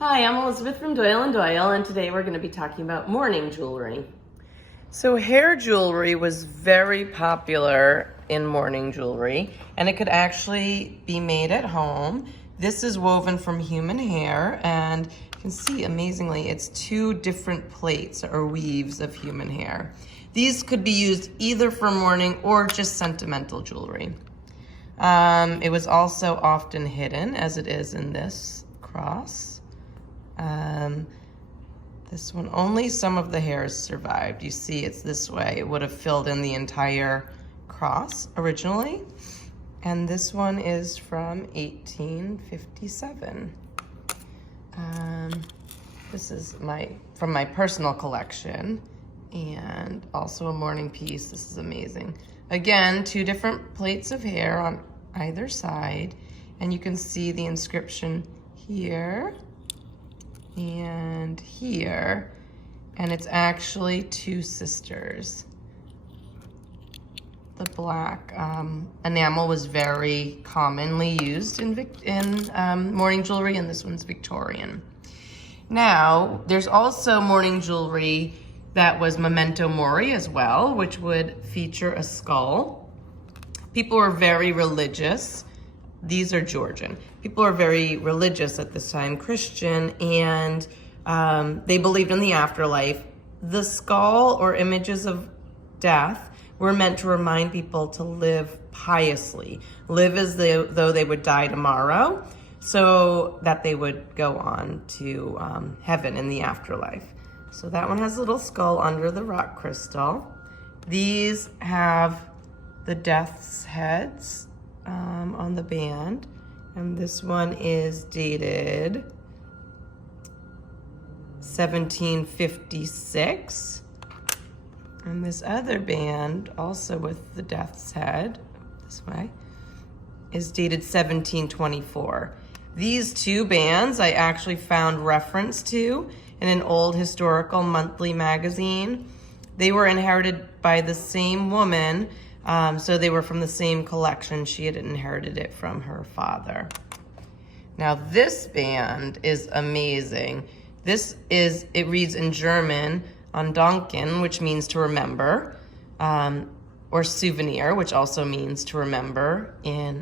Hi, I'm Elizabeth from Doyle & Doyle, and today we're going to be talking about mourning jewelry. So hair jewelry was very popular in mourning jewelry, and it could actually be made at home. This is woven from human hair, and you can see amazingly it's two different plaits or weaves of human hair. These could be used either for mourning or just sentimental jewelry. It was also often hidden, as it is in this cross. This one, only some of the hairs survived. You see it's this way. It would have filled in the entire cross originally. And this one is from 1857. This is from my personal collection, and also a mourning piece. This is amazing. Again, two different plaits of hair on either side, and you can see the inscription here and here, and it's actually two sisters. The black enamel was very commonly used in mourning jewelry, and this one's Victorian. Now, there's also mourning jewelry that was Memento Mori as well, which would feature a skull. People were very religious. These are Georgian. People are very religious at this time, Christian, and they believed in the afterlife. The skull or images of death were meant to remind people to live piously, live as though they would die tomorrow, so that they would go on to heaven in the afterlife. So that one has a little skull under the rock crystal. These have the death's heads on the band, and this one is dated 1756, and this other band, also with the death's head this way, is dated 1724. These two bands I actually found reference to in an old historical monthly magazine. They were inherited by the same woman, so they were from the same collection. She had inherited it from her father. Now this band is amazing. It reads in German, Andenken, which means to remember, or souvenir, which also means to remember.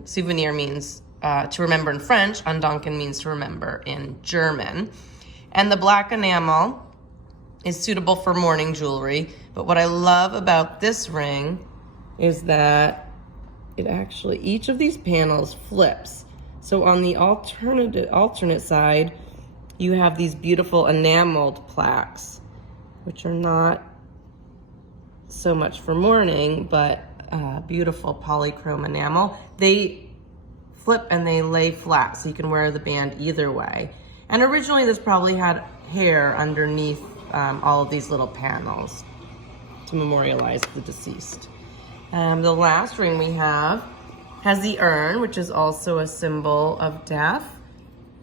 Souvenir means to remember in French. Andenken means to remember in German. And the black enamel is suitable for mourning jewelry. But what I love about this ring is that each of these panels flips. So on the alternate side, you have these beautiful enameled plaques, which are not so much for mourning, but beautiful polychrome enamel. They flip and they lay flat, so you can wear the band either way. And originally this probably had hair underneath all of these little panels to memorialize the deceased. The last ring we have has the urn, which is also a symbol of death,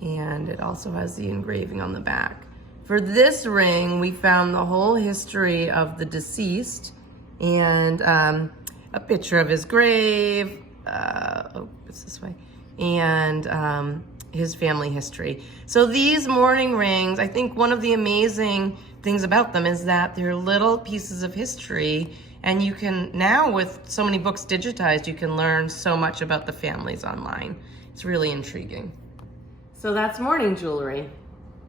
and it also has the engraving on the back. For this ring, we found the whole history of the deceased and a picture of his grave, it's this way, and his family history. So these mourning rings, I think one of the amazing things about them is that they're little pieces of history, and you can now, with so many books digitized, you can learn so much about the families online. It's really intriguing. So that's mourning jewelry.